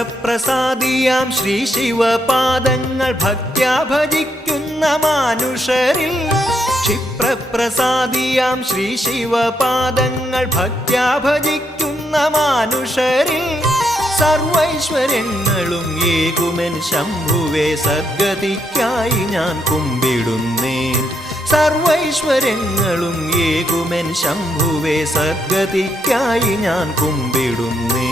ക്ഷിപ്രപ്രസാദിയാം ശ്രീ ശിവപാദങ്ങൾ ഭക്ത്യാ ഭജിക്കുന്ന മാനുഷരിൽ ക്ഷിപ്രപ്രസാദിയാം ശ്രീ ശിവപാദങ്ങൾ ഭക്ത്യാ ഭജിക്കുന്ന മാനുഷരിൽ സർവൈശ്വര്യങ്ങളും ഏകുമെൻ ശംഭുവേ സദ്ഗതിക്കായി ഞാൻ കുമ്പിടുന്നേൻ സർവൈശ്വര്യങ്ങളും ഏകുമെൻ ശംഭുവേ സദ്ഗതിക്കായി ഞാൻ കുമ്പിടുന്നേൻ